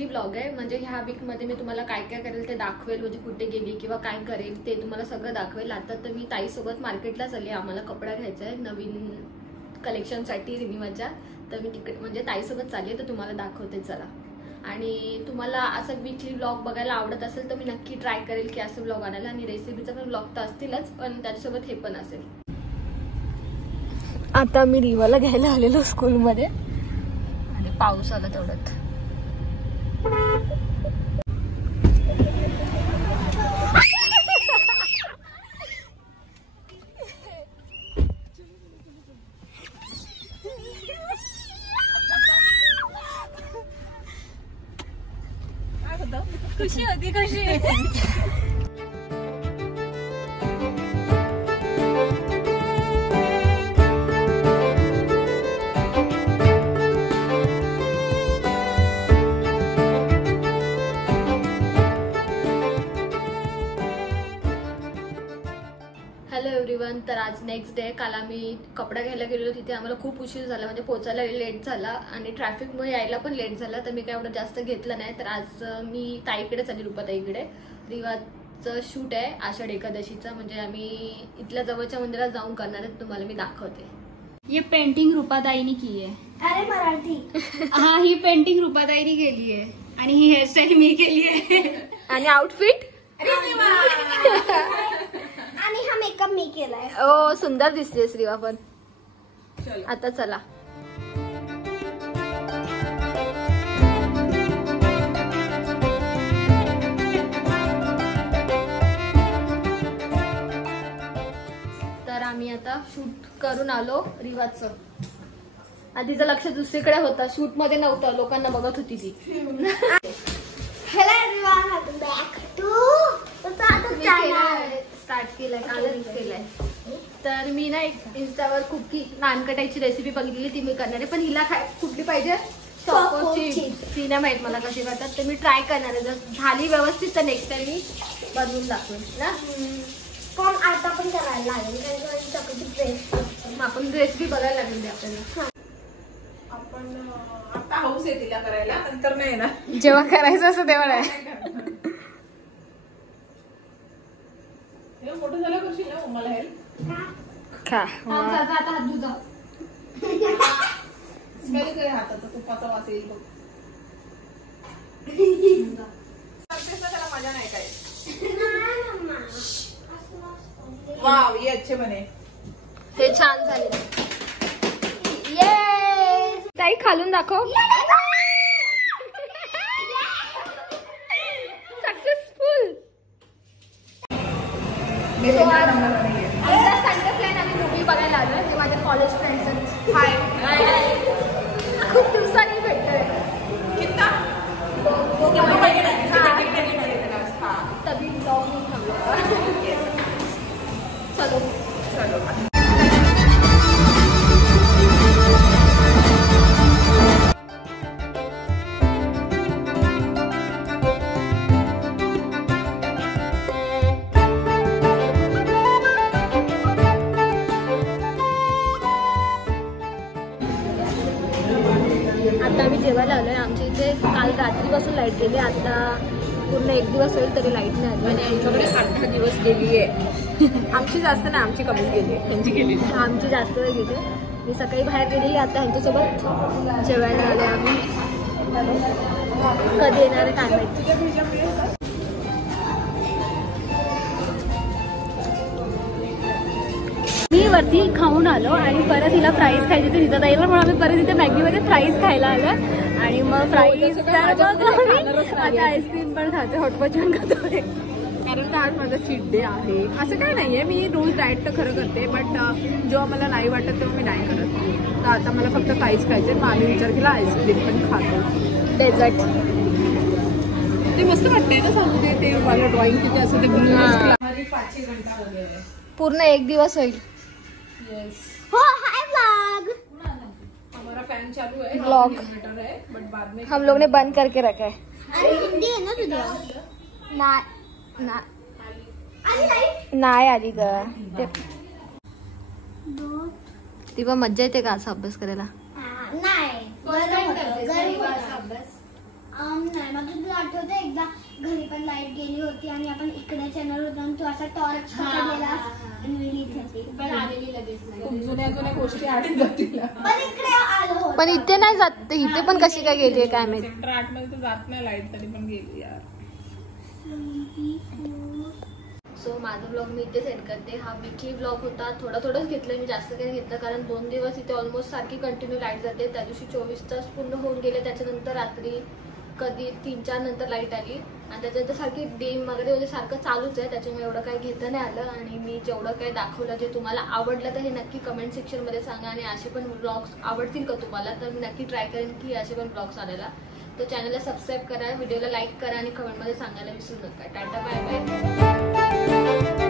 Weekly blog आहे. म्हणजे ह्या वीक मध्ये मी तुम्हाला काय काय करेल ते दाखवेल. म्हणजे कुठे गेली किंवा काय करेल ते तुम्हाला सगळं दाखवेल. आता तर मी ताईसोबत मार्केटला चालली. आम्हाला कपडा घ्यायचा आहे नवीन कलेक्शनसाठी रिनिवाच्या. तर मी तिकडे म्हणजे ताईसोबत चालली तर तुम्हाला दाखवते. चला. आणि तुम्हाला असं वीकली ब्लॉग बघायला आवडत असेल तर मी नक्की ट्राय करेल की असं ब्लॉग आणायला. आणि रेसिपीचा पण ब्लॉग तर असतीलच पण त्याच्यासोबत हे पण असेल. आता मी रिवाला घ्यायला आलेलो स्कूलमध्ये आणि पाऊस आला तेवढ्यात. खुशी होती कशी. Hello everyone. तर आज नेक्स्ट डे. काल आम्ही कपडा घ्यायला गेलो. तिथे आम्हाला खूप उशीर झाला. म्हणजे पोचायला लेट झाला आणि ट्रॅफिकमुळे यायला पण लेट झाला. तर मी काय एवढं जास्त घेतलं नाही. तर आज मी ताईकडेच आली, रुपाताईकडे. रिवाचं शूट आहे आषाढ एकादशीचा. म्हणजे आम्ही इथल्या जवळच्या मंदिरात जाऊन करणार आहे. तुम्हाला मी दाखवते. ये पेंटिंग रुपाताईनी की आहे. अरे मराठी. हा, ही पेंटिंग रुपाताईनी केली आहे आणि ही हेअरस्टाईल मी केली आहे. आणि आउटफिट आणि हा मेकअप मी केलाय. ओ सुंदर दिसतेस रिवा पण. आता चला. तर आम्ही आता शूट करून आलो रिवाचं. आधीचं लक्ष दुसरीकडे होतं. शूट मध्ये नव्हतं. लोकांना बघत होती ती. Hello everyone, welcome back to start केलंय, कालच केलंय. तर मी ना एक इंस्टावर कुकी नानकटाईची रेसिपी बघितली. ती मी करणार आहे. पण हिला कुठली पाहिजे? चॉकोची. ती नाही माहित मला कशी करतात. तर मी ट्राय करणार आहे. जर झाली व्यवस्थित तर नेक्स्ट टाइम मी बनवून दाखवेन ना. पण आता पण करायला लागेल कारण चॉकोची पेस्ट. आपण रेसिपी बघायला लागेल आपल्याला. आपण आता हाऊस आहे तिला करायला, नंतर नाही ना. जेव्हा करायचं असं तेव्हा नाही. मोठं झालं करशील ना मला हेल्प. खा. आता हात धुजा. स्मेल करे हाताचा तुपाचा वास येईल बघ. त्याला मजा नाही काय. वाव, ये अच्छे बने. ते छान झाले. ये ताई खालून दाखव. सक्सेसफुल. आमचा संडे प्लॅन आम्ही मूवी बघायला आलोय. ते माझ्या कॉलेज फ्रेंड्स. हाय. खूप दिवसांनी भेटतोय. तभी ब्लॉग नहीं थांबला. चलो चलो. आता आम्ही जेवायला आलोय. आमच्या इथे काल रात्रीपासून लाईट गेली. आता पूर्ण एक दिवस होईल तरी लाईट नाही आली. म्हणजे आमच्याकडे 8-10 दिवस गेली आहे. आमची जास्त नाही, आमची कमी गेली. त्यांची गेली. आमची जास्त वेळ गेली. मी सकाळी बाहेर गेलेली. आता ह्यांच्यासोबत जेवायला आले आम्ही. कधी येणार आहे काय माहिती. मी वरती खाऊन आलो आणि परत हिला फ्राईज खायची होती तिथं जायला. म्हणून आम्ही परत इथे मॅगीमध्ये फ्राईज खायला आलो. आणि मग फ्राईज आता आईस्क्रीम पण खाते. हॉटपॉट पण खातोय. कारण आज माझा चीट डे आहे. असं काय नाहीये, मी रोज डाएट तर खरं करते. बट जेव्हा मला नाही वाटत तेव्हा मी नाही करत. तर आता मला फक्त फ्राईज खायचे. मग आम्ही विचार केला आईस्क्रीम पण खातो. डेझर्ट ते मस्त वाटतंय ना. सांगू दे ते मला ड्रॉइंग किती असं ते 5 घंटा वगैरे पूर्ण एक दिवस होईल. हो हाय व्लॉग. हमारा फैन चालू है. ब्लॉग है बट बाद में हम लोग ने बंद करके रखा है. आणि हिंदी आहे ना तुझ्या. नाही आली ग. ती पण मज्जा येते का असं अभ्यास करायला? नाही नाही, मग तुला आठवतं एकदा घरी पण लाईट गेली होती आणि आपण इकडे चॅनल होता आणि तू असा टॉर्च पकडलेलास आणि मी इथे पण आलेली लगेच नाही. खूप जुन्या जुन्या गोष्टी आठवतात तिला. पण इकडे आलो होतो. पण इथे नाही जात, इथे पण कशी काय गेली काय माहिती. सेक्टर 8 मध्ये तर जात नाही लाईट, तरी पण गेली यार. सो माझा ब्लॉग मी इथे सेंड करते. हा वीकली ब्लॉग होता. थोडंच घेतलं मी, जास्त काही घेतलं कारण 2 दिवस इथे ऑलमोस्ट सारखी कंटिन्यू लाईट जाते. त्या दिवशी 24 तास पूर्ण होऊन गेले. त्याच्यानंतर रात्री कधी 3-4 नंतर लाईट आली आणि त्याच्यानंतर सारखी डिम वगैरे म्हणजे सारखं चालूच आहे. त्याच्यामुळे एवढं काही घेता नाही आलं. आणि मी जेवढं काही दाखवलं जे तुम्हाला आवडलं तर हे नक्की कमेंट सेक्शनमध्ये सांगा. आणि असे पण ब्लॉग्स आवडतील का तुम्हाला, तर मी नक्की ट्राय करेन की असे पण ब्लॉग्स आणायला. तर चॅनलला सबस्क्राईब करा, व्हिडिओला लाईक करा आणि कमेंटमध्ये सांगायला विसरू नका. Tata bye bye.